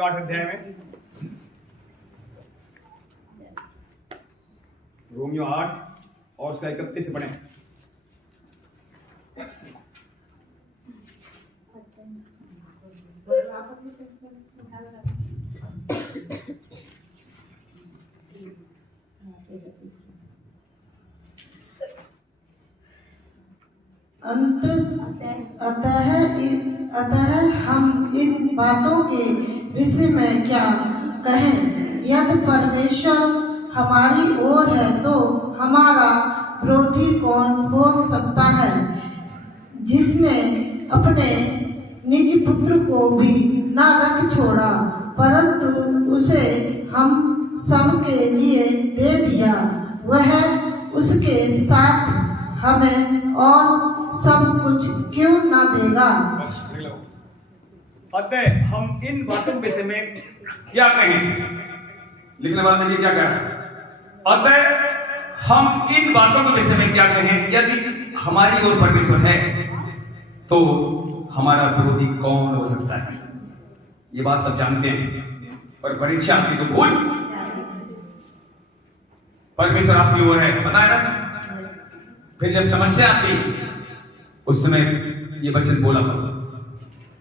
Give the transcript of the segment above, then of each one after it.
Romeo 8 अध्याय में, Romeo 8 और उसका 31 से पढ़ें। अतः हम इन बातों के विषय में क्या कहें? यदि परमेश्वर हमारी ओर है तो हमारा विरोधी कौन हो सकता है? जिसने अपने निज पुत्र को भी न रख छोड़ा परंतु उसे हम सब के लिए दे दिया, वह उसके साथ हमें और सब कुछ क्यों न देगा? अतः हम इन बातों के विषय में क्या कहें? लिखने वाले ने क्या कहा? अतः हम इन बातों के विषय में क्या कहें? यदि हमारी ओर परमेश्वर है तो हमारा विरोधी कौन हो सकता है? ये बात सब जानते हैं, पर परीक्षा की तो भूल। परमेश्वर आपकी ओर है, पता है ना? फिर जब समस्या आती उस समय ये वचन बोला था,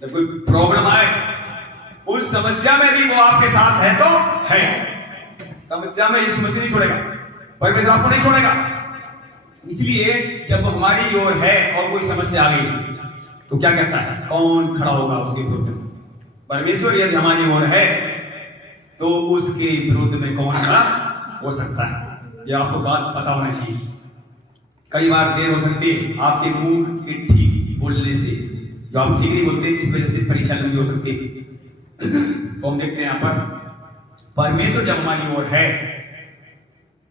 जब कोई प्रॉब्लम आए उस समस्या में भी वो आपके साथ है तो है। समस्या में यीशु मसीह नहीं छोड़ेगा, परमेश्वर आपको नहीं छोड़ेगा। इसलिए जब वो हमारी ओर है और कोई समस्या आ गई तो क्या कहता है? कौन खड़ा होगा उसके विरुद्ध? परमेश्वर यदि हमारी ओर है तो उसके विरुद्ध में कौन खड़ा हो सकता है? ये आपको बात पता होना चाहिए। कई बार देर हो सकती है आपके मुंह के ठीक बोलने से, जो आप ठीक नहीं बोलते इस वजह से परीक्षा लंबी हो सकती है। तो हम देखते हैं यहाँ पर परमेश्वर जब हमारी ओर है,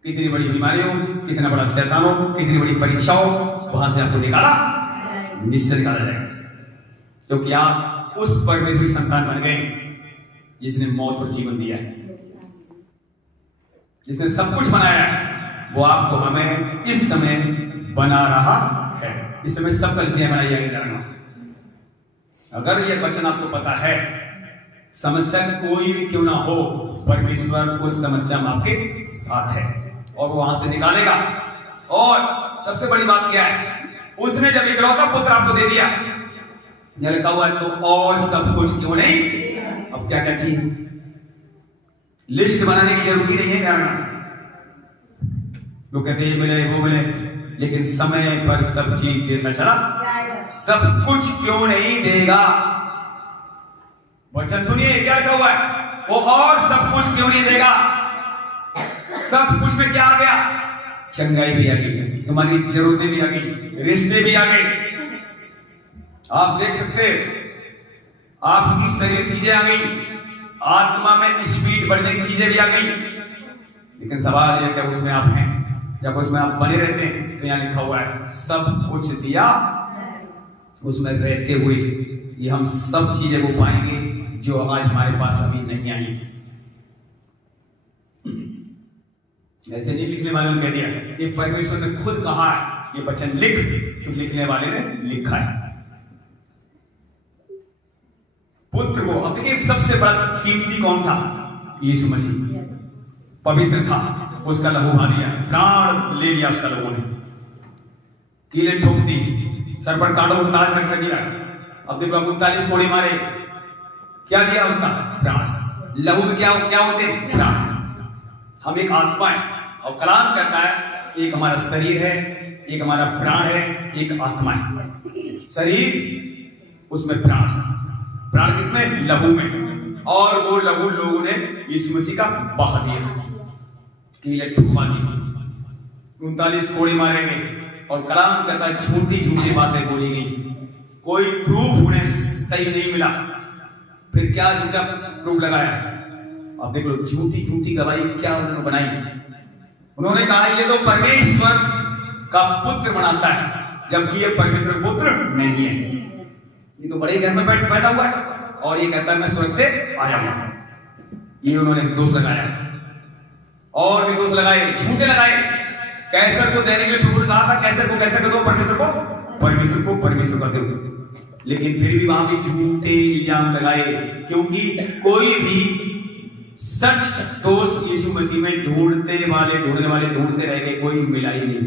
कितनी बड़ी बीमारी हो, कितना बड़ा शैतान हो, कितनी बड़ी परीक्षा हो, वहां से आपको निकाला निश्चय निकाला जाएगा, क्योंकि आप उस परमेश्वर की संतान बन गए जिसने मौत और जीवन दिया है, जिसने सब कुछ बनाया है। वो आपको हमें इस समय बना रहा है। इस समय सब कलिसियां बनाई जाएंगी जानना। अगर ये वचन आपको पता है, समस्या कोई भी क्यों ना हो, परमेश्वर उस समस्या में आपके साथ है और वो वहां से निकालेगा। और सबसे बड़ी बात क्या है? उसने जब इकलौता पुत्र आपको दे दिया, यह लिखा हुआ है, तो और सब कुछ क्यों नहीं? अब क्या क्या चाहिए? लिस्ट बनाने की जरूरत नहीं है जानना। लोग कहते हैं ये मिले वो मिले, लेकिन समय पर सब चीज देता चला सब कुछ क्यों नहीं देगा? वचन सुनिए क्या लिखा हुआ है, वो और सब कुछ क्यों नहीं देगा? सब कुछ में क्या आ गया? चंगाई भी आ गई, तुम्हारी जरूरतें भी आ गई, रिश्ते भी आ गए। आप देख सकते, आपकी शरीर चीजें आ गई, आत्मा में स्पीड बढ़ने की चीजें भी आ गई। लेकिन सवाल यह क्या उसमें आप हैं? जब उसमें आप बने रहते हैं तो यहां लिखा हुआ है सब कुछ दिया, उसमें रहते हुए ये हम सब चीजें वो पाएंगे जो आज हमारे पास अभी नहीं आई। ऐसे नहीं लिखने वाले ने कह दिया, ये परमेश्वर ने खुद कहा है, ये वचन लिख, तो लिखने वाले ने लिखा है। पुत्र को, अब देखिए सबसे बड़ा कीमती कौन था? यीशु मसीह। पवित्र था, उसका लहू बहा दिया, प्राण ले लिया उसका लोगों ने, कीलें ठोक दी, सर पर कांटों को ताज रख दिया। अब देखो 39 कोड़े मारे, क्या दिया उसका? प्राण। लहू में क्या क्या होते हैं? प्राण। हम एक आत्मा है और कलाम कहता है एक हमारा शरीर है, एक हमारा प्राण है, एक आत्मा है। शरीर, उसमें प्राण, प्राण किसमें? लहू में। और वो लहू लोगों ने यीशु मसीह का बहा दिया, कीलें ठुकवा दी, 39 कोड़े मारे गए। और कलाम कहता है झूठी झूठी बातें बोली गई, कोई प्रूफ उन्हें सही नहीं मिला। फिर क्या झूठा प्रूफ लगाया? अब देख लो, झूठी झूठी गवाही क्या उन्होंने बनाई। उन्होंने कहा ये तो परमेश्वर का पुत्र बनाता है, जबकि ये परमेश्वर पुत्र नहीं है, ये तो बड़े घर में बैठा हुआ है और ये कहता है मैं स्वर्ग से आया हूं। ये उन्होंने दोष लगाया और भी दोष लगाए, झूठे लगाए। कैसर को देने के लिए प्रभु ने कहा था कैसर को कैसर कर दो, परमेश्वर को परमेश्वर कर दो। लेकिन फिर भी वहां भी झूठे इल्जाम लगाए, क्योंकि कोई भी सच दोस्त यीशु मसीह में ढूंढने वाले ढूंढते रह गए, कोई मिला ही नहीं।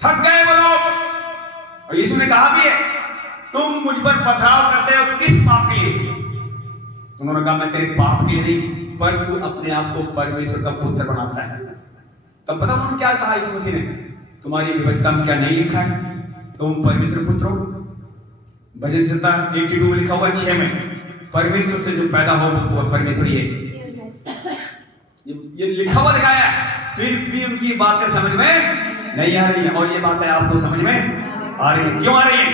थक गए वो लोग। और यीशु ने कहा भी है, तुम मुझ पर पथराव करते हो तो किस पाप के लिए? उन्होंने कहा, मैं तेरे पाप के लिए नहीं, पर तू अपने आप को परमेश्वर का पुत्र बनाता है। तब पता उन्होंने क्या कहा यीशु मसीह ने? तुम्हारी व्यवस्था में क्या नहीं लिखा है तुम परमेश्वर पुत्र हो? भजन संहिता 82 में लिखा हुआ 6 में, परमेश्वर से जो पैदा हो वो परमेश्वर ही है। ये लिखा हुआ दिखाया है, फिर भी उनकी बातें समझ में नहीं आ रही है। और ये बातें आपको समझ में आ रही है। क्यों आ रही है?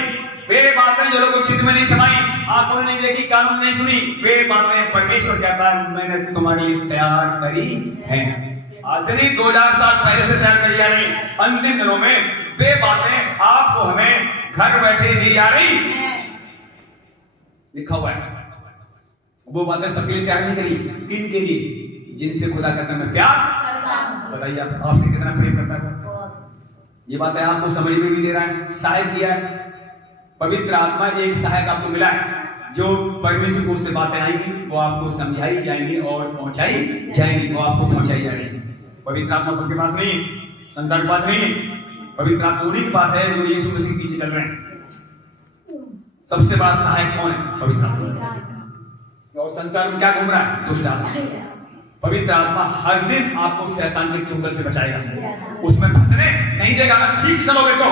वे बातें जो लोगों चित्त में नहीं समाई, आंखों ने नहीं देखी, कानों ने नहीं सुनी, वे बातें परमेश्वर कहता है मैंने तुम्हारे लिए तैयार करी है। आज से नहीं, 2000 साल पहले से तैयार करी जा रही। अंतिम दिनों में वे बातें आपको हमें घर बैठे दी जा रही, लिखा हुआ है। वो बातें सबके लिए तैयार नहीं करी। किन के लिए? जिनसे खुदा कहता है मैं प्यार। बताइए आपसे कितना प्रेम करता है। ये बातें आपको समझ में भी दे रहा है, सहायक दिया है। पवित्र आत्मा एक सहायक आपको मिला है, जो परमेश्वर को उससे बातें आएंगी वो आपको समझाई जाएंगी और पहुंचाई जाएंगी, वो आपको पहुंचाई जाएंगी। पवित्र आत्मा सबके पास नहीं है, संसार के पास नहीं है। पवित्र आत्मा उन्हीं के पास है जो यीशु मसीह के पीछे चल रहे हैं। सबसे बड़ा सहायक कौन है? पवित्र आत्मा। और संसार में क्या घूम रहा है? दुष्ट आत्मा। पवित्र आत्मा हर दिन आपको शैतान के चुंगल से बचाएगा, उसमें फंसने नहीं देगा। ठीक से चलोगे तो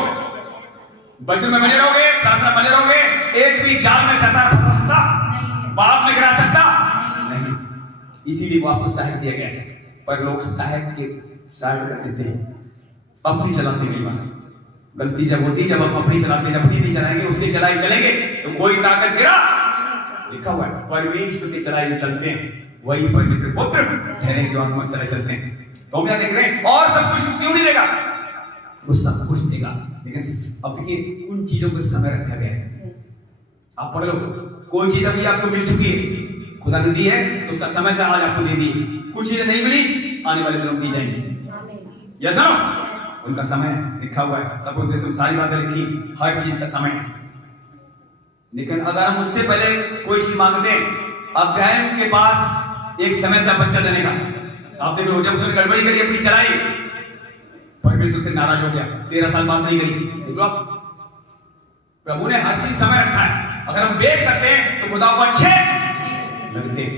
वचन में बने रहोगे, प्रार्थना बने रहोगे, एक भी जाल में शैतान फंसा सकता, पाप में गिरा सकता नहीं। इसीलिए वो आपको सहायक दिया गया है। पर लोग सहायक के साइड कर देते हैं, अपनी चलाते नहीं। बात गलती जब होती, जब हम अपनी चलाते, जब अपनी नहीं चलाएंगे, उसकी चलाई चलेंगे तो कोई ताकत गिरा। लिखा हुआ है परमेश्वर की चलाई में चलते हैं वही परमेश्वर पुत्र ठहरे, जो आत्मा चले चलते हैं। तो हम क्या देख रहे हैं? और सब कुछ क्यों नहीं देगा? वो सब कुछ देगा, लेकिन अब देखिए उन चीजों को समय रखा गया है। आप पढ़ लो, कोई चीज अभी आपको मिल चुकी है, खुदा ने दी है तो उसका समय का आज आपको दे दी। कुछ चीजें नहीं मिली, आने वाले दिनों दी जाएंगी। यस नो, उनका समय लिखा हुआ है। सब कुछ सारी बातें लिखी, हर चीज का समय है। लेकिन अगर हम उससे पहले कोई चीज मांगते हैं, अब्राहम के पास एक समय था बच्चा देने का। आप देख लो, जब उसने गड़बड़ी करी, अपनी चलाई, परमेश्वर से नाराज हो गया, 13 साल बात नहीं करी। देख लो, प्रभु ने हर चीज समय रखा है। अगर हम वेट करते हैं तो खुदा को अच्छे लगते हैं।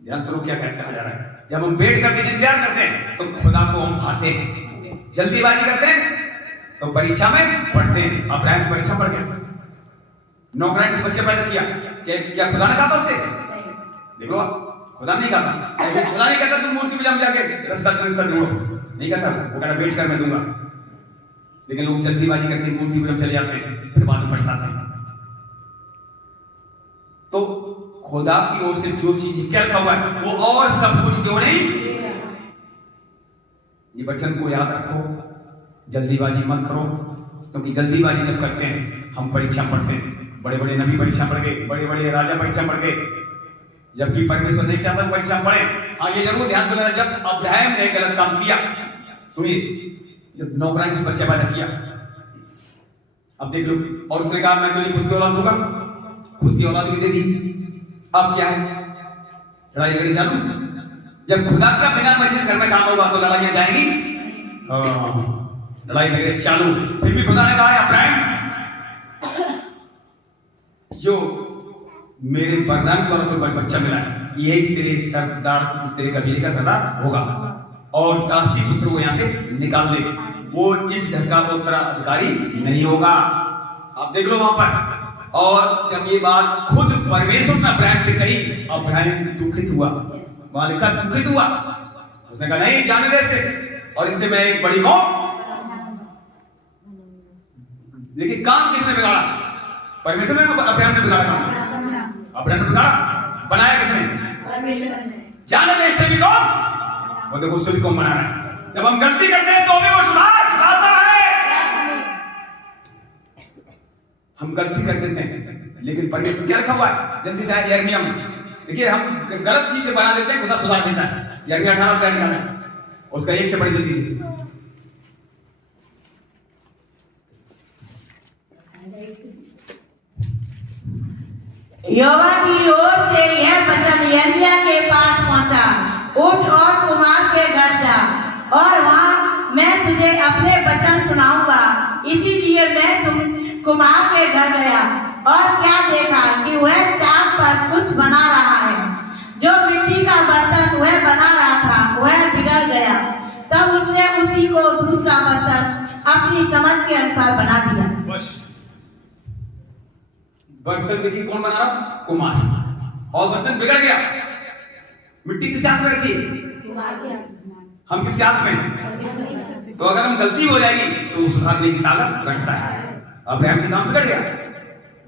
ध्यान सुनो क्या कहा जा रहा है। जब हम वेट करते हैं, इंतजार करते हैं, तो खुदा को हम भाते हैं। जल्दीबाजी करते हैं तो परीक्षा में पढ़ते हैं। अब्राहम परीक्षा पढ़ गया, नौकरानी के बच्चे पैदा किया, क्या खुदा ने कहा था उससे? देखो, खुदा नहीं कहा। खुदा नहीं कहता तुम मूर्ति पूजा में जाके रास्ता ढूंढो, नहीं कहता। वो कहना वेट कर, मैं दूंगा। लेकिन लोग जल्दीबाजी करके मूर्ति पूजा में चले जाते हैं, फिर बाद में पछताते हैं। तो खुदा की ओर से जो चीज क्या लिखा हुआ है वो और सब कुछ क्यों नहीं? ये वचन को याद रखो, जल्दीबाजी मत करो, क्योंकि जल्दीबाजी जब करते हैं हम परीक्षा पढ़ते हैं। बड़े बड़े नबी परीक्षा पढ़ गए, बड़े बड़े राजा परीक्षा पढ़ गए, जबकि परमेश्वर नहीं चाहता परीक्षा पढ़े। हाँ, ये जरूर ध्यान देना, जब अब्राहम ने गलत काम किया, सुनिए, जब नौकरानी से बच्चा पैदा किया, अब देख लो, और उसने कहा मैं तुझे खुद की औलाद दूंगा, खुद की औलाद भी दे दी। अब क्या है? लड़ाई झगड़े चालू। जब खुदा का बिना मर्जी से घर में काम होगा तो लड़ाइयां जाएंगी, लड़ाई झगड़े चालू। फिर भी खुदा ने कहा अब्राहम, जो मेरे वरदान द्वारा तो बच्चा मिला है, यही तेरे सरदार, तेरे कबीले का सरदार होगा, और दासी पुत्र को यहां से निकाल दे, वो इस ढंग का उत्तराधिकारी नहीं होगा। आप देख लो वहां पर। और जब ये बात खुद परमेश्वर ने अब्राहम से कही, अब्राहम दुखित हुआ, वहां लिखा दुखित हुआ। उसने कहा नहीं, जाने दे इसे, और इससे मैं एक बड़ी कौम। लेकिन काम किसने बिगाड़ा? परमेश्वर ने, अब्राहम ने बिगाड़ा काम? अब्राहम ने बिगाड़ा? बनाया किसने? जाने दे इससे भी कौम। वो देखो उससे भी कौम बना रहा है। जब हम गलती करते हैं तो भी वो सुधार लाता है। हम गलती कर देते हैं, लेकिन परमेश्वर क्या रखा हुआ है? जल्दी से आए यिर्मयाह में देखिए, हम गलत चीजें बना देते हैं, खुदा सुधार देता है। यिर्मयाह 18 अध्याय निकाला है, उसका एक से बड़ी जल्दी से। यहोवा की ओर से यह वचन यिर्मयाह के पास पहुंचा, उठ और कुमार के घर जा और वहां मैं तुझे अपने वचन सुनाऊंगा। इसीलिए मैं तुम कुमार के घर गया और क्या देखा कि वह चाक पर कुछ बना रहा है। जो मिट्टी का बर्तन वह बना रहा था वह बिगड़ गया। तब उसने उसी को दूसरा बर्तन अपनी समझ के अनुसार बना दिया। बस बर्तन देखिए कौन बना रहा? कुमार। और बर्तन बिगड़ गया। मिट्टी किसके हाथ में रखी? हम किसके हाथ में? तो अगर हम गलती हो जाएगी तो सुधारने की ताकत रखता है। अब्राहम से काम बिगड़ गया,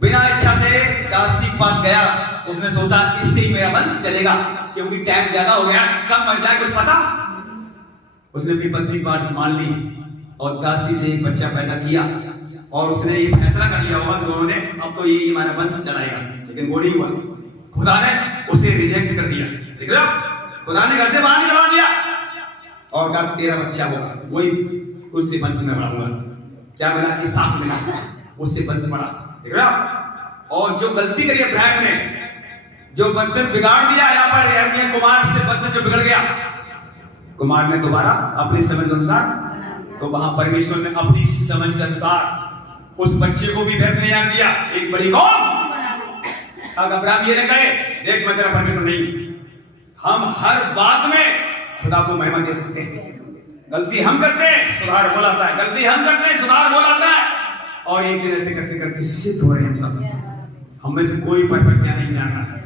बिना इच्छा से दासी के पास गया। उसने सोचा इससे ही मेरा वंश चलेगा, क्योंकि टाइम ज्यादा हो गया, कब मर जाए कुछ पता। उसने अपनी पत्नी की बात मान ली और दासी से एक बच्चा पैदा किया और उसने ये फैसला कर लिया होगा दोनों ने, अब तो ये हमारा वंश चलाएगा। लेकिन वो नहीं हुआ, खुदा ने उसे रिजेक्ट कर दिया। देख रहे हो, खुदा ने घर से बाहर निकलवा दिया और कहा तेरा बच्चा होगा, वही उससे वंश में बड़ा हुआ। क्या मिला? इसहाक मिला, उससे वंश बड़ा। देख रहे हो। और जो गलती करी अब्राहम ने, जो बर्तन बिगाड़ दिया, यहाँ पर यिर्मयाह कुमार से बर्तन जो बिगड़ गया, कुमार ने दोबारा अपनी समझ के अनुसार, तो वहां परमेश्वर ने अपनी समझ के अनुसार उस बच्चे को भी व्यर्थ नहीं आने दिया। एक बड़ी कौम अगर अब्राहम ये न कहे देख मैं तेरा परमेश्वर नहीं। हम हर बात में खुदा को महिमा दे सकते हैं। गलती हम करते हैं, सुधार वो लाता है। गलती हम करते हैं, सुधार वो लाता है। और एक दिन ऐसे करते करते सिद्ध हो रहे हैं हम सब। हम में से कोई परफेक्ट नहीं जानना है,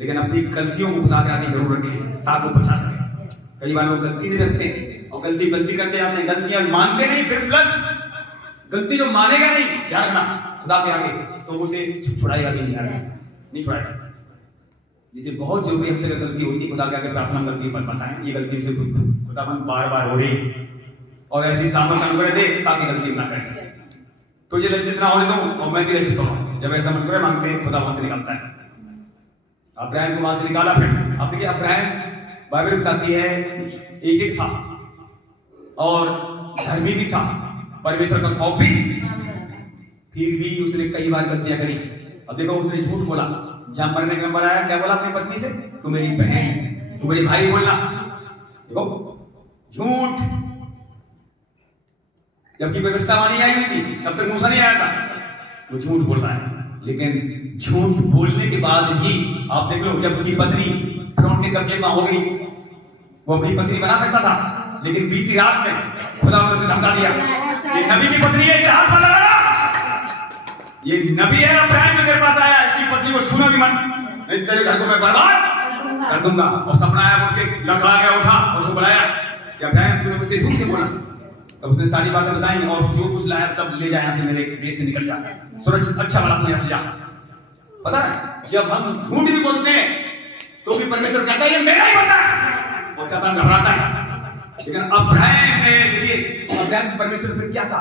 लेकिन अपनी गलतियों को खुदा के आगे जरूर रखें ताकि वो बचा सके। कई बार लोग गलती नहीं रखते और गलती करते जाते हैं, गलतियां मानते नहीं, फिर प्लस गलती जो मानेगा नहीं, याद रखना खुदा के आगे, तो उसे छुड़ाएगा भी नहीं छुड़ाएगा। जिसे बहुत जरूरी हमसे अगर गलती होती, खुदा के आगे प्रार्थना गलती मत बताएं, ये गलती हमसे खुदाबंद बार बार हो रही और ऐसी सामर्थ अनुग्रह दे ताकि गलती ना करें। तो ये लज्जित ना होने दो और मैं भी लज्जित हूं। जब ऐसा अनुग्रह मांगते हैं खुदा वहां से निकालता है। अब्राहम को वहां से निकाला। फिर अब देखिए अब्राहम, बाइबल बताती है एजेड था और धर्मी भी था, परमेश्वर का खौफ भी, फिर भी उसने कई बार गलतियां करी। अब देखो उसने झूठ बोला, जहां मरने का नंबर आया क्या बोला अपनी पत्नी से? तू मेरी बहन, तू मेरे भाई बोलना। देखो झूठ, जबकि व्यवस्था वहां आई हुई थी, तब तक मूसा नहीं आया था, वो झूठ बोल रहा है। लेकिन झूठ बोलने के बाद भी आप देख लो, जब उसकी पत्नी फिरौन के कब्जे में हो गई, वो अपनी पत्नी बना सकता था, लेकिन बीती रात में खुदा ने उसे धमका दिया, ये नबी की पत्नी है, इसे हाथ पर लगाना। ये नबी है, अब्राहम मेरे पास आया, इसकी पत्नी को छूना भी मत, नहीं तेरे घर को मैं बर्बाद कर दूंगा। और सपना आया, उठ के लड़खड़ा गया, उठा, उसको बुलाया कि अब्राहम तूने मुझसे झूठ क्यों बोला? तब उसने सारी बातें बताई और जो कुछ लाया सब ले जाए, यहाँ से मेरे देश से निकल जा, सुरक्षित अच्छा वाला तू यहाँ से जा। पता है जब हम झूठ भी बोलते हैं तो भी परमेश्वर कहता है ये मेरा ही बंदा है, और शैतान घबराता है। लेकिन अब्राहम ने, देखिए अब्राहम की परमेश्वर फिर क्या था,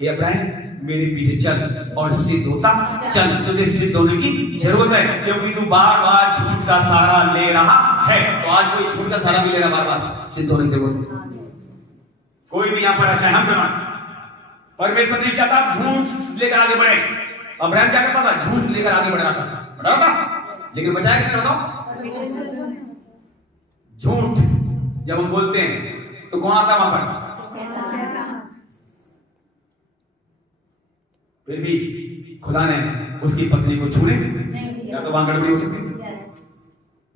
ये अब्राहम मेरे पीछे चल और सिद्ध होता चल। तुझे सिद्ध होने की जरूरत है, क्योंकि तू बार बार झूठ का सहारा ले रहा है। तो आज कोई झूठ का सहारा भी ले रहा, बार बार सिद्ध होने की जरूरत है। कोई भी यहाँ पर अच्छा है, हम करना, परमेश्वर नहीं चाहता झूठ लेकर आगे बढ़े। अब्राहम क्या करता था? झूठ लेकर आगे बढ़ रहा था, लेकिन बचाया किसने बताओ? झूठ जब हम बोलते हैं तो कौन आता है वहां पर? फिर भी खुदा ने उसकी पत्नी को छूने, या तो वहां गड़बड़ी हो सकती थी,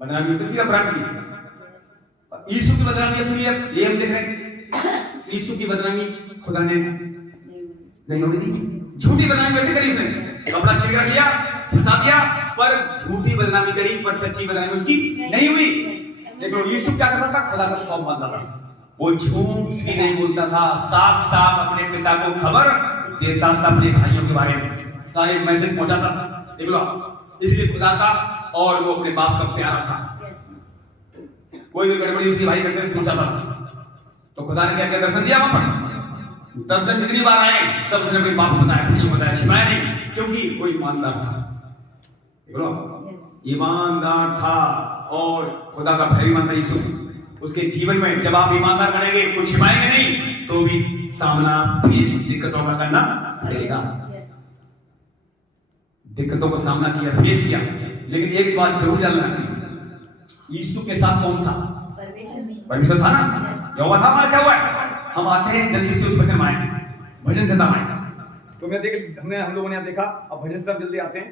बदनामी हो सकती है अब्राहम की। यीशु की बदनामी सुनिए, ये हम देख रहे हैं, यीशु की बदनामी खुदा ने नहीं होने दी। झूठी बदनामी वैसे करी उसने, कपड़ा छीन कर लिया, फंसा दिया, पर झूठी बदनामी करी, पर सच्ची बदनामी उसकी नहीं हुई। देखो यीशु क्या करता था? खुदा का खौफ मानता था, वो झूठ भी नहीं बोलता था, साफ साफ अपने पिता को खबर देता था, अपने भाइयों के बारे में सारे मैसेज पहुंचाता था। देख लो, इसलिए खुदा था और वो अपने बाप का प्यारा था। कोई भी गड़बड़ी उसके भाई करके पहुंचाता था। तो खुदा ने क्या क्या दर्शन दिया वहां पर? दर्शन जितनी बार आए सब उसने अपने बाप को बताया, भाइयों को बताया, छिपाया नहीं, क्योंकि वो ईमानदार था। ईमानदार था और खुदा का भय भी मानता यीशु। उसके जीवन में जब आप ईमानदार बनेंगे, कुछ छिपाएंगे नहीं, तो भी सामना फेस दिक्कतों का करना पड़ेगा। दिक्कतों को सामना किया, फेस किया, लेकिन एक बात जरूर जानना, यीशु के साथ कौन था? परमेश्वर था ना। यहोवा था, हमारा क्या हुआ है? हम आते हैं जल्दी से उस वचन में आए, भजन से आए। तो हम लोगों ने यहाँ देखा, अब भजन से जल्दी आते हैं।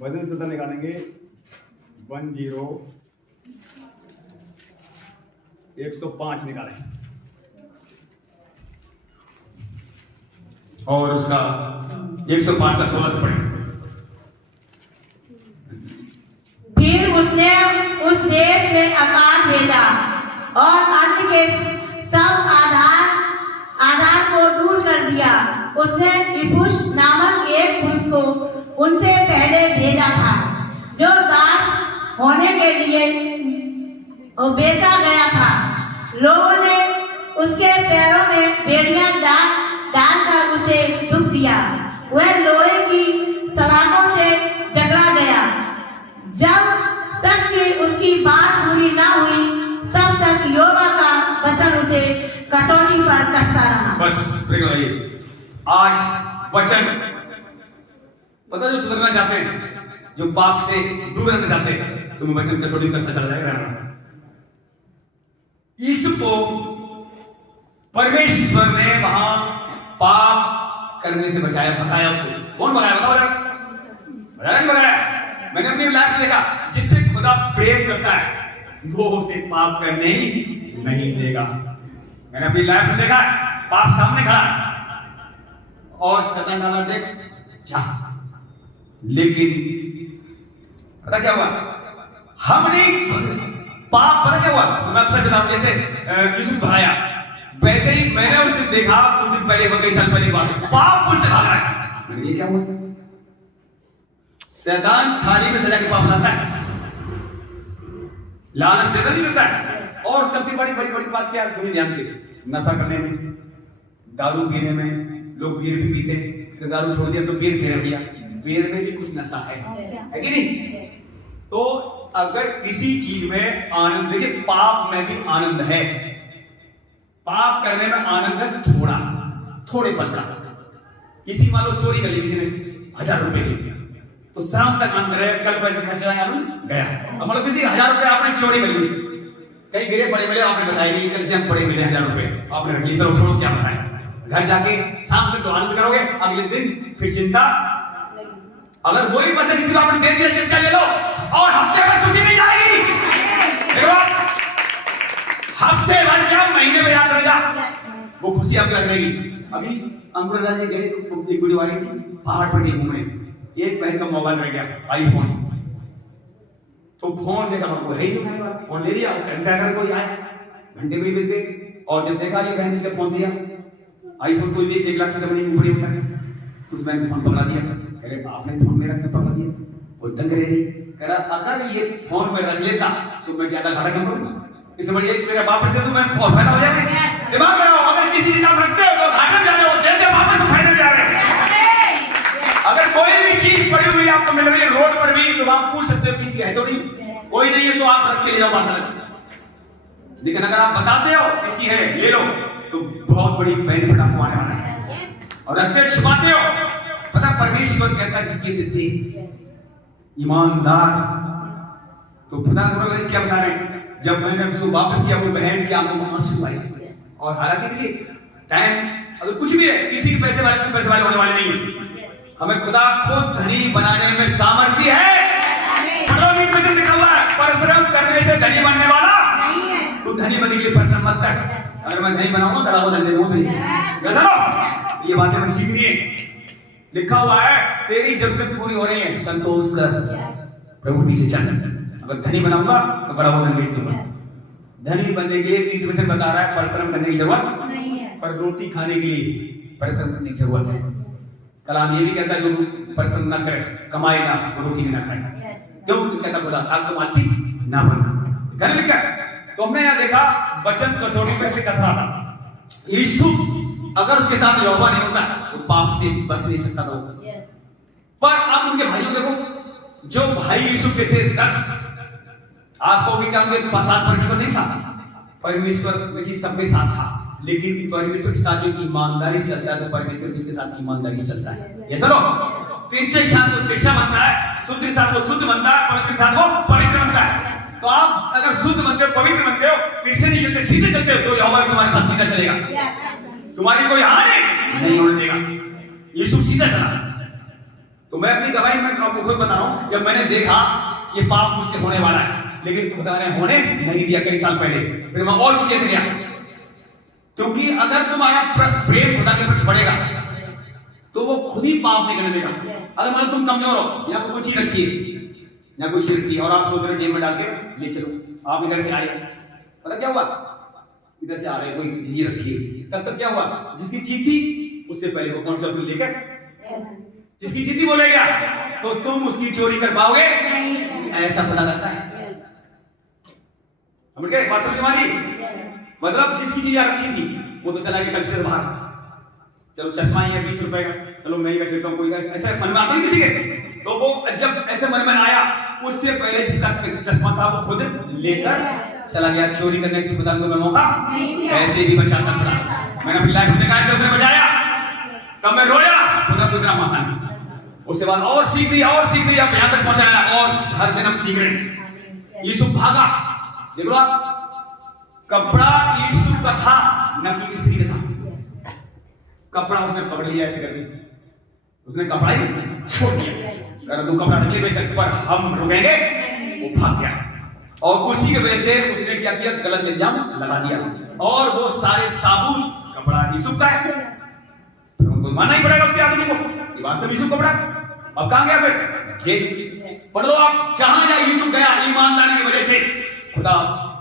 भजन सदा निकालेंगे 105 निकालें और उसका 105 का 16 से पढ़ें। फिर उसने उस देश में अकाल भेजा और अन्न के सब आधार को दूर कर दिया। उसने इफुस नामक एक पुरुष को उनसे पहले भेजा था, जो दास होने के लिए बेचा गया था। लोगों ने उसके पैरों में बेड़ियां डालकर उसे दुख दिया। वह लोहे की सलाखों से जकड़ा गया। जब तक कि उसकी बात पूरी ना हुई, तब तक यहोवा का वचन उसे कसौटी पर कसता रहा। बस आज वचन पता, जो सुधरना चाहते हैं, जो पाप से दूर रहना चाहते हैं, तुम्हें वचन कसौटी कसता चला जाएगा। यीशु को परमेश्वर ने वहां पाप करने से बचाया, भगाया उसको। कौन भगाया? बताओ जरा। भगाया नहीं भगाया? मैंने अपनी लाइफ में देखा, जिससे खुदा प्रेम करता है वो उसे पाप करने ही नहीं देगा। मैंने अपनी लाइफ में देखा, पाप सामने खड़ा और शैतान डाला, देख जा। लेकिन पता क्या हुआ? हमने पाप, पता क्या हुआ? मैं अक्सर बताऊं, जैसे यूसुफ भाया, वैसे ही मैंने उस दिन देखा, कुछ दिन पहले, कई साल पहले बात, पाप मुझसे भाग रहा है। ये क्या हुआ? शैतान थाली में सजा के पाप लाता है, लालच देता नहीं देता है। और सबसे बड़ी बात क्या है? सुनिए ध्यान से। नशा करने में, दारू पीने में, लोग बीयर भी पीते, फिर दारू छोड़ दिया तो बीयर पीने भैया, बीयर में भी कुछ नशा है कि नहीं? तो अगर किसी चीज में आनंद, देखिए पाप में भी आनंद है। पाप करने में आनंद है थोड़े पल का। किसी मान लो चोरी कर ली किसी ने 1000 रुपए की, तो शाम तक आनंद रहे, कल पैसे खर्च आनंद गया। अब मान लो किसी 1000 रुपए आपने चोरी कर ली, कहीं गिरे बड़े आपने बताएगी, कल से हम बड़े मिले 1000 रुपए आपने रख ली, चलो छोड़ो क्या बताएं। घर जाके शाम तक तो आनंद करोगे, अगले दिन फिर चिंता। अगर वही पैसा किसी को आपने दे दिया, किसका ले लो, और हफ्ते भर खुशी नहीं जाएगी। हफ्ते भर क्या, महीने में याद रहेगा वो खुशी आपको याद रहेगी। अभी अंकुर राजे गए, एक वीडियो आ रही थी, पहाड़ पर गए घूमने, एक बहन का मोबाइल रह गया, आईफोन। तो फोन देखा, हमको है ही नहीं उठाने वाला, फोन ले लिया, उसका इंतजार कोई आए, घंटे में बीत गए। और जब देखा ये बहन इसने फोन दिया, आईफोन कोई भी 1 लाख से कम नहीं, ऊपर ही होता है, उस बहन ने फोन पकड़ा दिया। कह रहे आपने फोन में रख के पकड़ा दिया, वो दंग रही। कह रहा अगर ये फोन में रख लेता तो मैं ज्यादा घाटा क्यों करूंगा, इस समझिए तेरा वापस दे दूं, मैं और फायदा हो जाएगा। दिमाग लगाओ, अगर किसी चीज आप रखते हो तो घाटे में जा रहे हो, दे दे वापस, तो फायदे में जा रहे हैं। अगर कोई भी चीज पड़ी हुई आपको मिल रही है रोड पर भी, तो आप पूछ सकते हो किसी है तो नहीं, कोई नहीं है तो आप रख के ले जाओ बात अलग। लेकिन अगर आप बताते हो किसकी है, ले लो, तो बहुत बड़ी बेनिफिट आपको आने वाला है। और रखते छिपाते हो, पता परमेश्वर कहता है जिसकी सिद्धि ईमानदार। तो खुदा क्या बता रहे हैं, जब मैंने उसको वापस किया, वो बहन की आंखों में आंसू आए। और हालांकि देखिए टाइम अगर कुछ भी है, किसी के पैसे वाले होने वाले नहीं। हमें खुदा खुद धनी बनाने में सामर्थ्य है। में लिखा हुआ है, परिश्रम करने से धनी बनने वाला नहीं है। तू धनी बनने के लिए परिश्रम मत कर। अगर मैं धनी बनाऊंगा कड़ा को दे दूंगा तुझे। ये बातें मैं सीखनी है। लिखा हुआ है तेरी जरूरत पूरी हो रही है, संतोष कर, प्रभु पीछे चल। अगर धनी बनाऊंगा तो बड़ा वो धन भेज दूंगा। धनी बनने के लिए नीति वचन बता रहा है परिश्रम करने की जरूरत नहीं है, पर रोटी खाने के लिए परिश्रम करने की जरूरत है। कलाम ये भी कहता है जो परिश्रम ना करे, कमाए ना, वो रोटी भी ना खाए। क्यों कहता खुदा आप तो आलसी ना बनना। घर में क्या, तो हमने यहाँ देखा वचन कसौटी में से कस रहा था। यीशु अगर उसके साथ यहोवा नहीं होता तो पाप से बच नहीं सकता था। पर अब उनके भाइयों देखो, जो भाई यीशु के थे 10, आपको भी क्या उनके पास 7 परमेश्वर नहीं था? परमेश्वर की सबके साथ था, लेकिन परमेश्वर के साथ जो ईमानदारी चलता है तो परमेश्वर भी उसके साथ ईमानदारी से चलता है। ये सुनो, तिरछे के साथ वो तिरछा बनता है, शुद्ध के साथ वो शुद्ध बनता है, पवित्र के साथ वो पवित्र बनता है। तो आप अगर शुद्ध बनते हो, पवित्र बनते हो, तिरछे नहीं चलते, सीधे चलते हो, तो यहोवा तुम्हारे साथ सीधा चलेगा, तुम्हारी कोई हानि नहीं होने देगा। यीशु सीधा चला। तो मैं अपनी गवाही में आपको खुद बता रहा हूं, जब मैंने देखा ये पाप मुझसे होने वाला है, लेकिन खुदा ने होने नहीं दिया कई साल पहले, फिर मैं और चेत गया। क्योंकि अगर तुम्हारा प्रेम खुदा के प्रति बढ़ेगा तो वो खुद ही पाप नहीं करने देगा। अगर मतलब तुम कमजोर हो, या कोई चीज रखी है या कोई चीज रखी है और आप सोच रहे जेब में डाल के ले चलो, आप इधर से आए, पता क्या हुआ, इधर से आ रहे कोई चीज रखी है, तब तक क्या हुआ, जिसकी चीज थी उससे पहले वो कौन सा उसने लेकर, जिसकी चीज थी बोलेगा, तो तुम उसकी चोरी कर पाओगे? ऐसा खुदा करता है। समझ गए बात? समझ मानी? मतलब जिसकी चीज रखी थी वो तो चला गया कल से बाहर, चलो चश्मा ही है 20 रुपए का, चलो मैं ही रख लेता हूँ, कोई ऐसा मन में आता नहीं किसी के। तो वो जब ऐसे मन में आया, उससे पहले जिसका चश्मा था वो खुद लेकर चला गया। चोरी करने की खुदा को मैं मौका ऐसे भी बचाता खुदा। मैंने अपनी लाइफ में देखा है उसने बचाया, तब मैं रोया, खुदा को इतना महान। उसके बाद और सीख दी, और सीख दी, अब यहां तक पहुंचाया, और हर दिन हम सीख रहे हैं। यीशु भागा, देख लो आप, कपड़ा यीशु का था, न कि स्त्री का था। कपड़ा उसने पकड़ लिया ऐसे करके, उसने कपड़ा ही छोड़ दिया, अगर तू कपड़ा निकले बेशक, पर हम रुकेंगे, वो भाग गया। और उसी की वजह से उसने क्या किया, गलत इल्जाम लगा दिया, और वो सारे साबुत कपड़ा यीशु का है, फिर उनको मानना ही पड़ेगा उसके आदमी को, ये वास्तव यीशु कपड़ा। अब कहां गया फिर? जेल। पढ़ लो आप, जहां जहां यीशु गया ईमानदारी की वजह से खुदा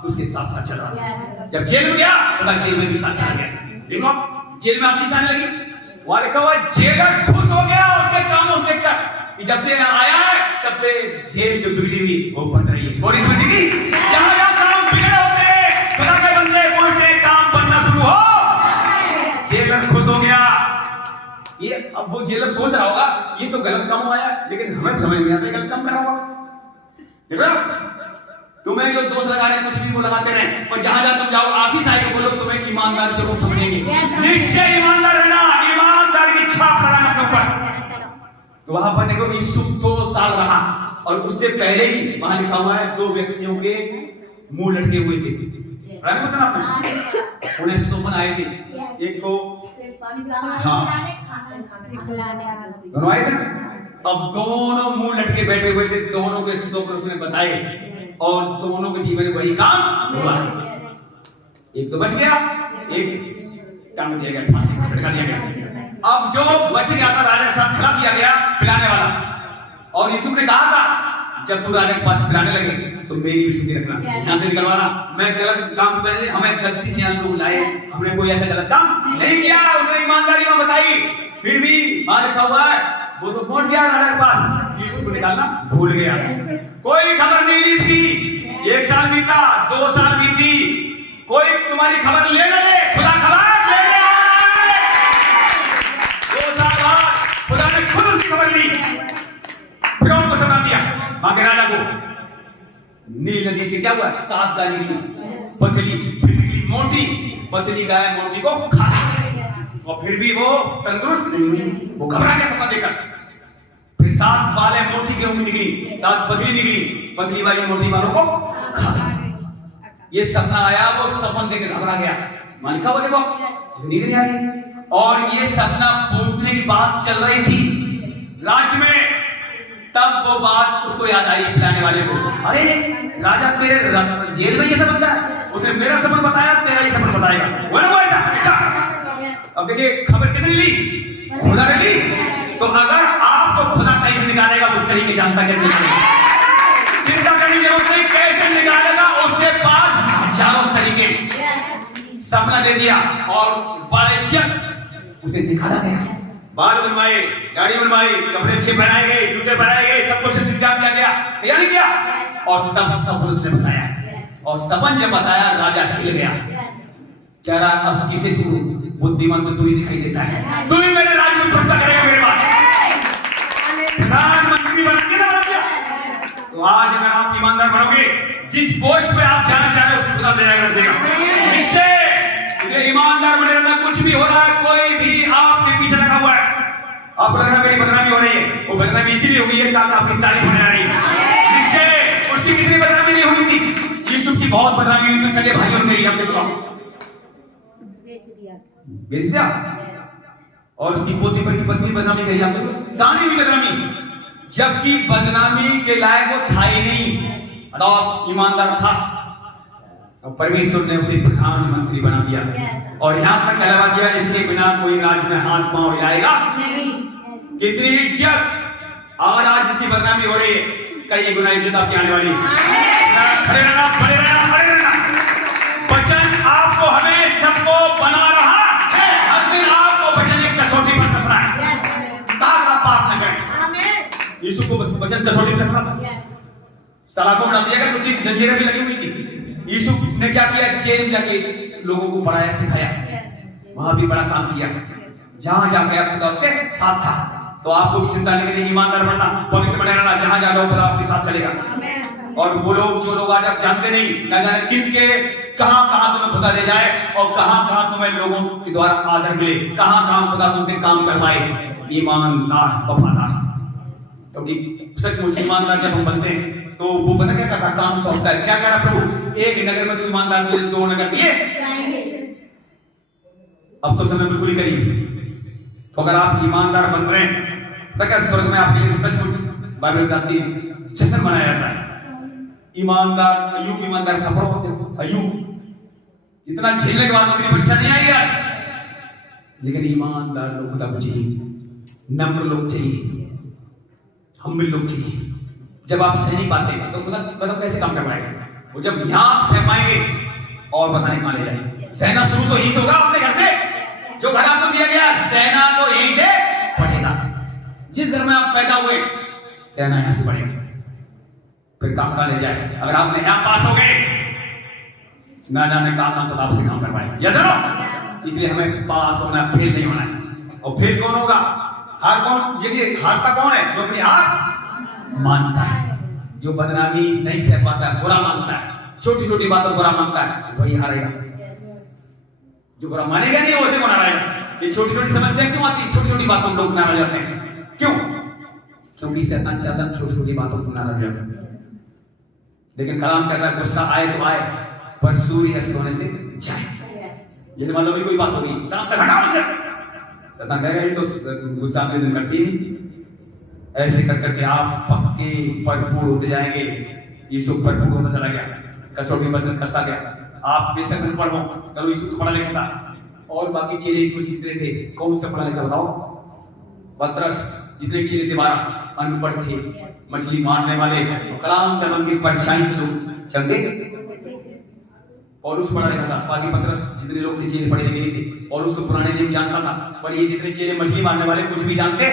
उसके साथ साथ चल रहा। जब जेल में गया, खुदा जेल में भी साथ चला गया। देखो जेल में आशीष आने लगी, वहां लिखा हुआ जेलर खुश हो गया उसके काम उस देखकर कि जब से आया है तब से जेल जो बिगड़ी हुई वो बन रही है। और इसमें की जहां जहां काम बिगड़े होते, खुदा के बंदे पहुंचते, काम बनना शुरू हो, जेलर खुश हो गया। ये अब वो जेलर सोच रहा होगा ये तो गलत काम हुआ है, लेकिन हमें समझ नहीं आता गलत काम कर रहा होगा। देखो तुम्हें जो दोस्त लगा रहे कुछ भी वो लगाते रहे, पर जहां जहां तुम जाओ आशीष आएगी, वो लोग तुम्हें ईमानदार जरूर समझेंगे। निश्चय ईमानदार रहना, ईमानदारी की छाप लगाना अपने ऊपर। तो वहां पर देखो यीशु 2 साल रहा, और उससे पहले ही वहां लिखा हुआ है 2 व्यक्तियों के मुंह लटके हुए थे। पता आपको, उन्हें स्वप्न आए थे, एक को हाँ दोनों आए थे, अब दोनों मुंह लटके बैठे हुए थे, दोनों के स्वप्न उसने बताए, और दोनों के जीवन में वही काम हुआ। एक तो बच गया, एक टांग दिया गया, फांसी पर लटका दिया गया। अब जो बच गया था राजा के साथ खड़ा किया गया पिलाने वाला, और यीशु ने कहा था जब तू राजा के पास पिलाने लगे तो मेरी भी सुधि रखना, यहां से निकलवाना। मैं गलत काम पे, हमें गलती से यहाँ लोग लाए, हमने कोई ऐसा गलत काम नहीं किया, उसने ईमानदारी में बताई, फिर भी वहां लिखा हुआ है वो तो पहुंच गया राजा के पास, यीशु को निकालना भूल गया। कोई खबर नहीं ली इसकी, 1 साल बीता, 2 साल बीती, कोई तुम्हारी खबर ले ले, खुदा खबर ले ले। 2 साल बाद खुदा ने खुद उसकी खबर ली, फिर उनको सुना दिया वहां के राजा को। नील नदी से क्या हुआ, 7 गाय निकली, पतली, फिर निकली मोटी, पतली गाय मोटी को खा गई, और फिर भी वो तंदुरुस्त नहीं हुई, वो घबरा गया सपना देखकर। फिर 7 बालें मोटी गेहूं की निकली, 7 पतली निकली, पतली वाली मोटी वालों को खा गई। ये सपना आया, वो सपन देख घबरा गया, मानिका वो देखो नींद नहीं आ रही, और ये सपना पूछने की बात चल रही थी राज्य में। तब वो बात उसको याद आई पिलाने वाले को, अरे राजा तेरे जेल में ये सब बनता है, उसने मेरा सपन बताया, तेरा ही सपन बताएगा, वो ना वो ऐसा अच्छा। अब देखिए खबर किसने ली, खुदा ने ली। तो अगर आपको खुदा कहीं से निकालेगा वो तरीके जानता कैसे निकालेगा, चिंता करने की जरूरत नहीं, कैसे निकालेगा उसके पास हजारों तरीके। सपना दे दिया और बड़े चक उसे निकाला गया, बाल बनवाए, दाढ़ी बनवाई, कपड़े अच्छे पहनाए गए, जूते पहनाए गए, सब कुछ इंतजाम किया गया, तैयारी किया, और तब सब उसने बताया, और सपन जब बताया राजा हिल गया, कह रहा अब किसे तू बुद्धिमान तो तू ही दिखाई देता है, तू ही मेरे राज्य में प्रभुता करेगा मेरे पास, प्रधानमंत्री बनेंगे ना बन गया। तो आज अगर आप ईमानदार बनोगे, जिस पोस्ट पे आप जाना चाह रहे हो उसको खुदा देगा। लेकिन ईमानदार बने रहना। कुछ भी हो रहा है, कोई भी आपके पीछे लगा हुआ है, आपको लग रहा है मेरी बदनामी हो रही है, वो बदनामी इसीलिए हुई है ताकि आपकी तारीफ होने आ रही है। इससे उसकी कितनी बदनामी नहीं हुई थी, यूसुफ की बहुत बदनामी हुई थी, सगे भाइयों ने हमने बेच दिया, और उसकी पोती पर की पत्नी बदनामी करी आपने कहां नहीं हुई बदनामी, जबकि बदनामी के लायक वो था ही नहीं, और ईमानदार था, और परमेश्वर ने उसे प्रधानमंत्री बना दिया, और यहां तक कहलवा दिया इसके बिना कोई राज्य में हाथ पांव हिलाएगा नहीं। कितनी इज्जत, और आज जिसकी बदनामी हो रही है, कई गुना इज्जत आपकी आने वाली है। खड़े रहना, बड़े रहना, बड़े रहना। वचन आपको हमें सबको बना रहा है, हर दिन आपको वचन एक कसौटी पर कस रहा है ताकि आप पाप न करें। यीशु को वचन कसौटी पर कस रहा था, सलाखों बना दिया, क्योंकि जंजीरें भी लगी हुई थी। यीशु ने क्या किया, जेल में जाके लोगों को पढ़ाया सिखाया, वहां भी बड़ा काम किया, जहां जहां गया खुदा उसके साथ था। तो आपको भी चिंता नहीं करनी, ईमानदार बनना, पवित्र बने रहना, जहां जा रहो खुदा आपके साथ चलेगा। और वो लोग जो लोग आज आप जानते नहीं, न जाने किन के कहां कहां तुम्हें खुदा ले जाए, और कहां कहां तुम्हें लोगों के द्वारा आदर मिले, कहां कहां खुदा तुमसे काम करवाए। ईमानदार, वफादार, क्योंकि सचमुच ईमानदार जब हम बनते हैं तो वो पता क्या करता, काम सौंपता है। क्या कह रहा प्रभु, एक नगर में तू ईमानदार तुझे 2 नगर दिए, अब तो समय बिल्कुल ही करीब। तो अगर आप ईमानदार बन रहे हैं, पता क्या स्वर्ग में आपके लिए सचमुच बाइबल बताती है जश्न मनाया जाता है। ईमानदार, अय्यूब ईमानदार था, पढ़ो अय्यूब इतना झेलने के बाद उनकी परीक्षा नहीं आई यार, लेकिन ईमानदार लोग खुदा को चाहिए, नम्र लोग चाहिए, हम्बिल लोग चाहिए। जब आप सह नहीं पाते तो खुदा बताओ कैसे काम करवाएगा। वो जब यहां आप सह पाएंगे और पता नहीं कहां ले जाए। सहना शुरू तो यहीं से होगा, अपने घर से, जो घर आपको दिया गया सहना तो यहीं से पड़ेगा। जिस घर में आप पैदा हुए सहना यहां से पड़ेगा, फिर कहां ले जाए। अगर आपने यहां पास हो गए, ना जाने कहां खुदा आपसे काम करवाएगा। यस नो, इसलिए हमें पास होना, फेल नहीं होना है। और फेल कौन होगा, हार कौन, देखिए हारता कौन है, जो अपनी हार मानता है, जो बदनामी नहीं सह पाता है, बुरा मानता है, छोटी छोटी बातों बुरा मानता है, वही हारेगा। जो बुरा मानेगा नहीं, वो उसे को नाराएगा। ये छोटी छोटी समस्या क्यों आती है, छोटी छोटी बातों लोग नाराज जाते हैं, क्यों? क्योंकि शैतान चाहता है छोटी छोटी बातों को नाराज जाए। लेकिन कलाम कहता है गुस्सा आए तो आए, पर सूर्य अस्त होने से जाए। ये मान लो भी कोई बात होगी, शाम तक हटाओ उसे, शैतान कहेगा ये तो गुस्सा अगले दिन करती ही। ऐसे कर करके आप पक्के भरपूर होते जाएंगे। यीशु भरपूर होता चला गया, कसौटी पर कसता गया। आप बेशक अनपढ़ हो, चलो यीशु तो पढ़ा लिखा था, और बाकी चेले इसको सीखते थे। कौन सा पढ़ा लिखा बताओ? पतरस, जितने चेले थे 12 अनपढ़ थे, मछली मारने वाले, कलाम कलम की परछाई से लोग चलते। पौलुस पढ़ा लिखा था, बाकी पतरस जितने लोग थे चेले पढ़े लिखे नहीं थे। पौलुस तो पुराने नियम जानता था, पर ये जितने चेले मछली मारने वाले कुछ भी जानते,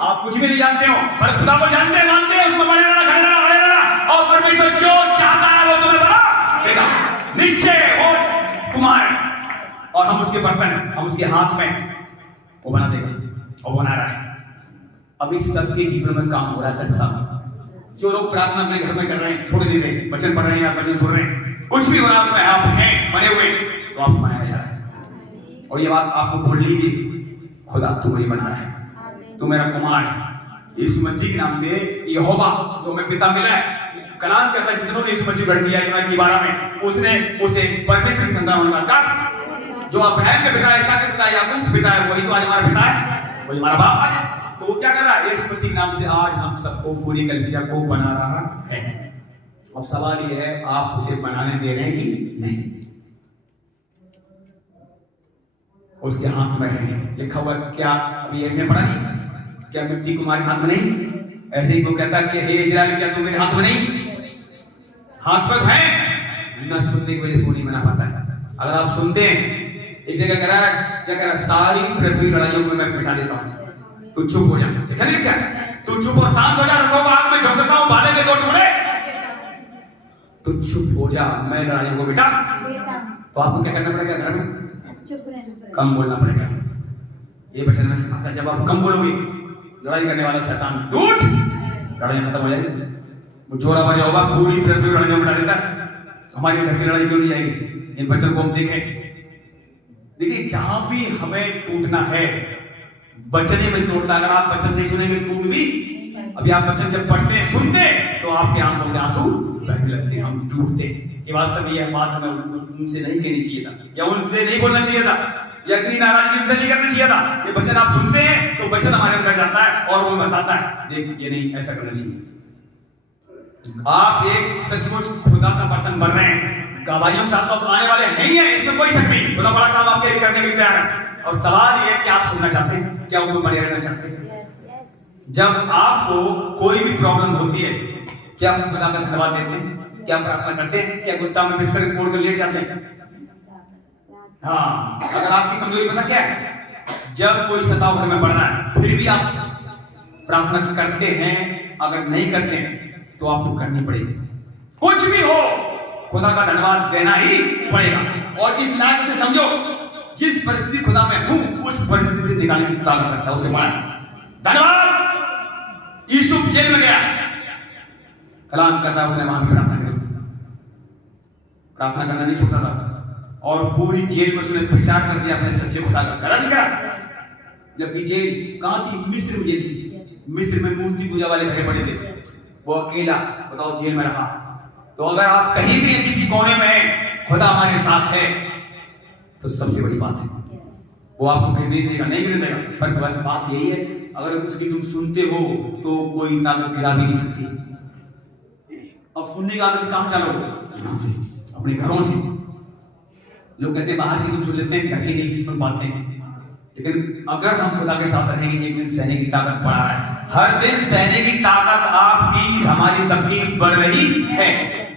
आप कुछ भी नहीं जानते हो, पर खुदा को जानते हैं, मानते हैं, उसमें बड़े रहना, खड़े रहना, बड़े रहना। और परमेश्वर जो चाहता है वो तुम्हें बना देगा, निश्चय वो तुम्हारे, और हम उसके बर्तन, हम उसके हाथ में, वो बना देगा, और बना रहा है। अभी सबके जीवन में काम हो रहा है। सच बताऊं, जो लोग प्रार्थना अपने घर में कर रहे हैं, छोड़ नहीं रहे, वचन पढ़ रहे हैं या वचन सुन रहे हैं, कुछ भी हो रहा है उसमें आप हैं बने हुए, तो आपको बनाया जा रहा है। और ये बात आपको बोलनी भी, खुदा तुम्हें बना रहा है, तू मेरा कुमार है। यीशु मसीह के नाम से यहोवा जो हमें पिता मिला है, कलाम कहता है जितनों ने यीशु मसीह बढ़ दिया यूनान की 12 में, उसने उसे परमेश्वर की संतान होने का, जो अब्राहम के पिता है, इसहाक के पिता है, याकूब के पिता है, वही तो आज हमारा पिता है, वही हमारा बाप है। तो वो क्या कर रहा है, यीशु मसीह के नाम से आज हम सबको, पूरी कलीसिया को बना रहा है। अब सवाल ये है, आप उसे बनाने दे रहे हैं कि नहीं? उसके हाथ में है, लिखा हुआ क्या अभी हमने पढ़ा नहीं, क्या मिट्टी तुम्हारे हाथ में नहीं? ऐसे ही वो कहता है कि हे इजराइल, क्या तुम मेरे हाथ में नहीं? हाथ में है, न सुनने की वजह से वो नहीं बना पाता है। अगर आप सुनते हैं, एक जगह कह रहा है, क्या कह रहा है, सारी पृथ्वी लड़ाइयों में मैं मिटा देता हूं, तू चुप हो जा। देखा नहीं क्या, तू चुप और शांत हो जा, रखो आग में झोंक देता हूं, भाले के 2 टुकड़े, तू चुप हो जा, मैं लड़ाइयों को मिटा। तो आपको क्या करना पड़ेगा, घर में कम बोलना पड़ेगा। ये वचन में सिखाता है, जब आप कम बोलोगे, लड़ाई करने वाला शैतान टूट, लड़ाई खत्म हो जाएगी। वो जोरा बजा होगा, पूरी पृथ्वी लड़ाई में मिटा देता है। हमारी घर की लड़ाई क्यों नहीं जाएगी? इन वचन को हम देखें, देखिए जहां भी हमें टूटना है वचन ही में टूटता। अगर आप वचन नहीं सुनेंगे टूट भी। अभी आप वचन जब पढ़ते हैं सुनते तो आपकी आंखों से आंसू बहने लगते, हम टूटते। ये वास्तव में यह बात हमें उनसे नहीं कहनी चाहिए था, या उनसे नहीं बोलना चाहिए था, या इतनी नाराजगी उनसे नहीं करना चाहिए था। ये वचन आप सुनते हैं तो वचन हमारे अंदर जाता है और वो बताता है देख ये नहीं, ऐसा करना चाहिए। आप एक सचमुच खुदा का बर्तन बन रहे हैं, गवाहियों के साथ तो आने वाले हैं ही है, इसमें कोई शक नहीं। खुदा बड़ा काम आपके लिए करने के लिए तैयार है। और सवाल ये है कि आप सुनना चाहते हैं, क्या उसमें बने रहना चाहते हैं? जब आपको कोई भी प्रॉब्लम होती है क्या आप खुदा का धन्यवाद देते हैं? क्या प्रार्थना करते हैं? क्या गुस्सा में बिस्तर कोड़ कर लेट जाते हैं? हाँ, अगर आपकी कमजोरी पता क्या है, जब कोई सताव घर में पड़ रहा है फिर भी आप प्रार्थना करते हैं, अगर नहीं करते हैं तो आपको करनी पड़ेगी। कुछ भी हो खुदा का धन्यवाद देना ही पड़ेगा। और इस लाइन से समझो, जिस परिस्थिति खुदा में हूं उस परिस्थिति से निकालने की ताकत रखता है, उससे बड़ा धन्यवाद। यूसुफ जेल में गया, कलाम करता है उसने वहां प्रार्थना करी, प्रार्थना करना नहीं छूटता था, और पूरी जेल में उसने प्रचार कर दिया अपने सच्चे खुदा का। करा नहीं करा? जबकि जेल कहां थी? मिस्र में जेल थी। मिस्र में मूर्ति पूजा वाले भरे पड़े थे, वो अकेला बताओ जेल में रहा। तो अगर आप कहीं भी किसी कोने में खुदा हमारे साथ है तो सबसे बड़ी बात है, वो आपको गिरने देगा नहीं गिरने देगा। पर बात यही है, अगर उसकी तुम सुनते हो तो कोई ताकत गिरा भी नहीं सकती। अब सुनने की आदत कहां डालोगे? यहां से, अपने घरों से। लोग कहते हैं बाहर की तुम सुन लेते हैं, घर की नहीं सुन पाते हैं। लेकिन अगर हम खुदा के साथ रहेंगे, एक दिन सहने की ताकत बढ़ा रहा है। हर दिन सहने की ताकत आपकी हमारी सबकी बढ़ रही है।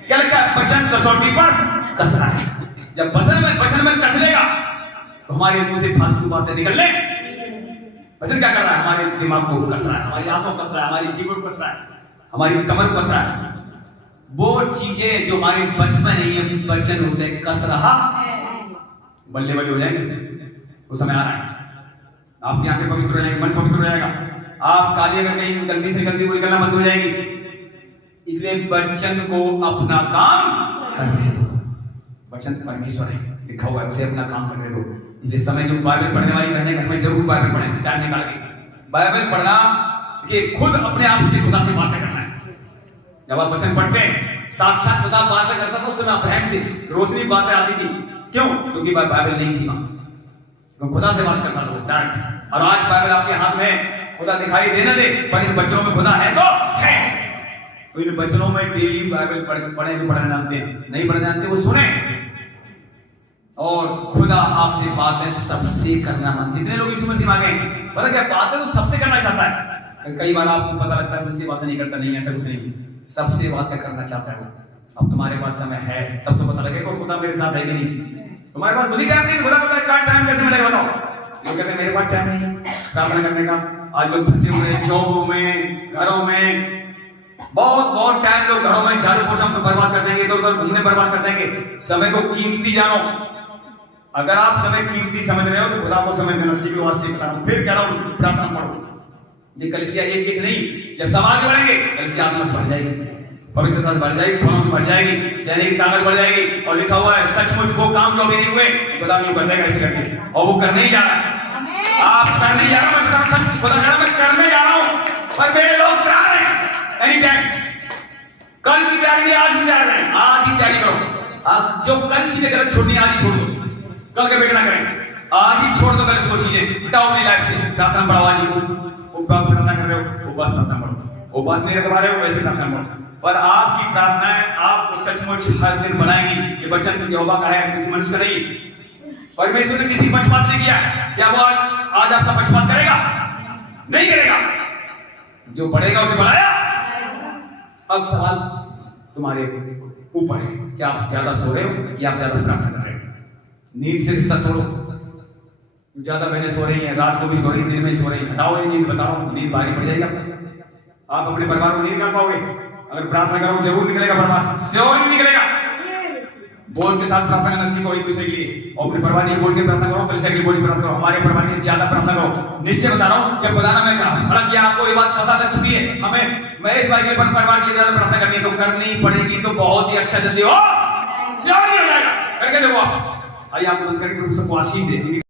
क्या लगता है? वचन कसौटी पर कस रहा है। जब वचन में कस लेगा तो हमारे मुंह से फालतू बातें निकलने। वचन क्या कर रहा है? हमारे दिमाग को कस रहा है, हमारी आंखों को कस रहा है, हमारी जीभ को कस रहा है, हमारी कमर को कस रहा है। वो चीजें जो हमारे बस में नहीं है, वचन उसे कस रहा बल्ले बल्ले हो जाएंगे। वो समय आ रहा है, आपकी आंखें पवित्र हो जाएंगी, मन पवित्र हो जाएगा। आप काली अगर कहीं गलती से गलती को निकलना बंद हो जाएगी। इसलिए वचन को अपना काम करने दो। वचन परमेश्वर है, लिखा हुआ है, उसे अपना काम करने दो। इसलिए समय जो बाइबल पढ़ने वाली बहनें घर में जरूर बाइबल पढ़ें, टाइम निकाल के। बाइबल पढ़ना ये खुद अपने आप से खुदा से बातें करना है। जब आप वचन पढ़ते हैं, साक्षात खुदा बातें करता था, उस समय अब्राहम से रोशनी बातें आती थी। क्यों? क्योंकि बाइबल नहीं थी वहां, तो खुदा से बात करता था डायरेक्ट। और आज बाइबल आपके हाथ में, खुदा दिखाई देने दे, पर इन बच्चों में खुदा है तो है। तो इन बच्चों में डेली बाइबल पढ़े जो पढ़ना जानते हैं, नहीं पढ़ना जानते वो सुने। और खुदा आपसे बातें सबसे करना मन। जितने लोग यीशु मसीह मांगे, पता क्या बातें तो सबसे करना चाहता है। कई बार आपको पता लगता है मुझसे बातें नहीं करता, नहीं ऐसा कुछ नहीं, सबसे बातें करना चाहता है। अब तुम्हारे पास समय है तब तो पता लगेगा खुदा मेरे साथ है कि नहीं। तुम्हारे पास खुद ही टाइम नहीं, खुदा को टाइम कैसे मिलेगा बताओ? लोग कहते हैं मेरे पास टाइम नहीं है प्रार्थना करने का। आज लोग फंसे हुए हैं जॉबों में, घरों में, बहुत टाइम लोग घरों में झाड़ू पोछा बर्बाद कर देंगे, इधर उधर घूमने बर्बाद कर देंगे। समय को कीमती जानो। अगर आप समय कीमती समझ रहे हो तो खुदा को समय देना सीखो। आज से बता रहा हूं, फिर कह रहा हूं, प्रार्थना पढ़ो। ये कलीसिया एक केस नहीं, जब समाज बढ़ेंगे कलीसिया आत्मा से बढ़ जाएगी, पवित्रता से बढ़ जाएगी, फलों से बढ़ जाएगी, सहने की ताकत बढ़ जाएगी। और लिखा हुआ है सचमुच वो काम जो अभी नहीं हुए खुदा यूं करने कैसे करके, और वो करने ही जा रहा है। आप करने ही जा रहे हो, मैं खुदा कह रहा मैं करने जा रहा हूं, पर मेरे लोग तैयार हैं एनी टाइम। कल की तैयारी नहीं, आज ही तैयार हैं, आज ही तैयारी करो। आप जो कल चीजें गलत छोड़नी आज ही छोड़ दो, कल के वेट ना करें, आज ही छोड़ दो गलत वो चीजें, हटाओ अपनी लाइफ से। प्रार्थना बढ़ाओ, आज ही उपवास प्रार्थना कर रहे हो, उपवास प्रार्थना पढ़ो। उपवास नहीं रख पा रहे हो, वैसे प्रार्थना पढ़ो। पर आपकी प्रार्थनाएं आपको सचमुच हर दिन बनाएंगी। ये वचन यहोवा का है, किसी मनुष्य का नहीं। परमेश्वर ने किसी पक्षपात नहीं किया। क्या वो आज आपका पक्षपात करेगा? नहीं करेगा। जो बढ़ेगा उसे बढ़ाया। अब सवाल तुम्हारे ऊपर है, क्या आप ज्यादा सो रहे हो कि आप ज्यादा प्रार्थना कर रहे हो? नींद से रिश्ता तोड़ो। ज्यादा बहनें सो रही हैं, रात को भी सो रही, दिन में सो रही, हटाओ ये नींद। बताओ नींद भारी पड़ जाएगी आप अपने परिवार को नहीं निकाल पाओगे। अगर प्रार्थना करो जरूर निकलेगा परिवार, श्योर ही निकलेगा। बोझ के साथ प्रार्थना करना सीखो एक दूसरे के लिए, और अपने परिवार के बोझ के प्रार्थना करो, कलीसिया के बोझ की प्रार्थना करो, हमारे परिवार के ज्यादा प्रार्थना करो। निश्चय बता रहा हूं, जब खुदा ने मैं कहा, हालांकि आपको ये बात पता लग चुकी है, हमें महेश भाई के परिवार के लिए ज्यादा प्रार्थना करनी तो करनी पड़ेगी, तो बहुत ही अच्छा जल्दी हो, श्योर नहीं हो जाएगा। करके देखो आप, आइए आप बंद करें, सबको आशीष दे।